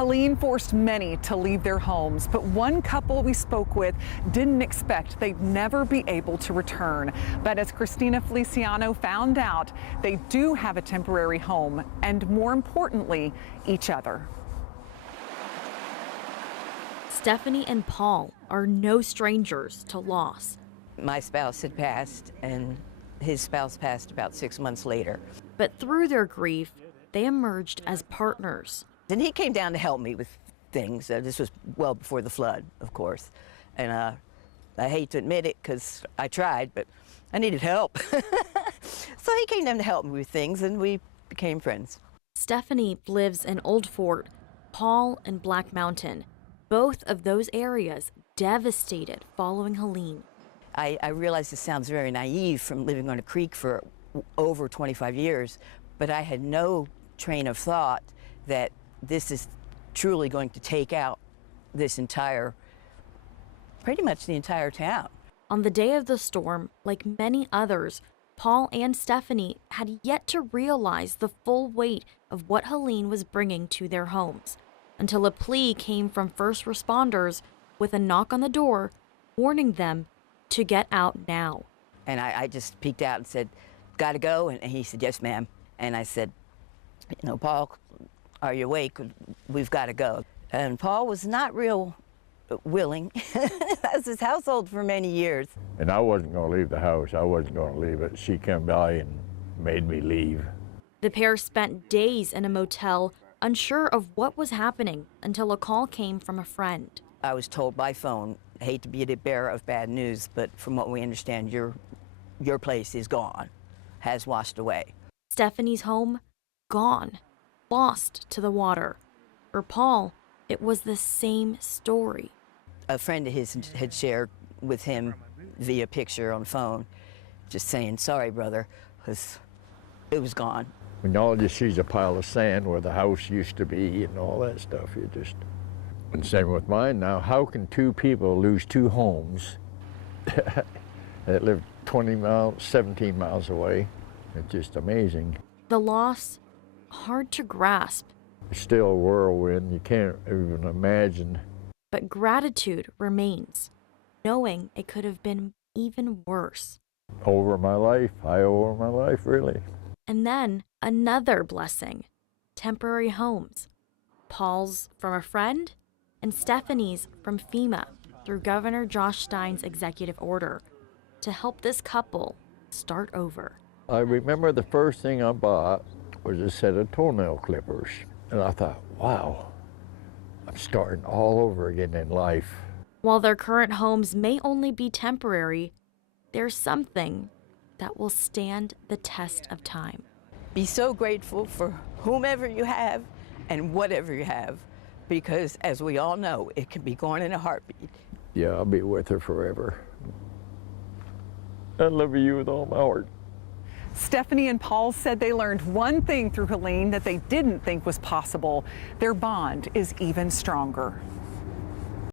Helene forced many to leave their homes, but one couple we spoke with didn't expect they'd never be able to return. But as Christina Feliciano found out, they do have a temporary home and, more importantly, each other. Stephanie and Paul are no strangers to loss. My spouse had passed, and his spouse passed about 6 months later. But through their grief, they emerged as partners. And he came down to help me with things. This was well before the flood, of course. And I hate to admit it because I tried, but I needed help. So he came down to help me with things, and we became friends. Stephanie lives in Old Fort, Paul in Black Mountain, both of those areas devastated following Helene. I realize this sounds very naive from living on a creek for over 25 years, but I had no train of thought that this is truly going to take out this pretty much the entire town. On the day of the storm, like many others, Paul and Stephanie had yet to realize the full weight of what Helene was bringing to their homes, until a plea came from first responders with a knock on the door warning them to get out now. And I just peeked out and said, "Gotta go?" And he said, "Yes, ma'am." And I said, "Paul, are you awake? We've got to go." And Paul was not real willing. That's his household for many years. And I wasn't going to leave the house. I wasn't going to leave it. She came by and made me leave. The pair spent days in a motel, unsure of what was happening, until a call came from a friend. I was told by phone, hate to be the bearer of bad news, but from what we understand, your place is gone, has washed away. Stephanie's home, gone, lost to the water. For Paul, it was the same story. A friend of his had shared with him via picture on phone, just saying, "Sorry, brother," because it was gone. When all you see is a pile of sand where the house used to be and all that stuff, you just... And same with mine now. How can two people lose two homes that live 20 miles, 17 miles away? It's just amazing. The loss, hard to grasp. It's still a whirlwind. You can't even imagine. But gratitude remains, knowing it could have been even worse. Over my life, I owe my life, really. And then another blessing, temporary homes. Paul's from a friend, and Stephanie's from FEMA through Governor Josh Stein's executive order to help this couple start over. I remember the first thing I bought was a set of toenail clippers. And I thought, wow, I'm starting all over again in life. While their current homes may only be temporary, there's something that will stand the test of time. Be so grateful for whomever you have and whatever you have, because as we all know, it can be gone in a heartbeat. Yeah, I'll be with her forever. I love you with all my heart. Stephanie and Paul said they learned one thing through Helene that they didn't think was possible. Their bond is even stronger.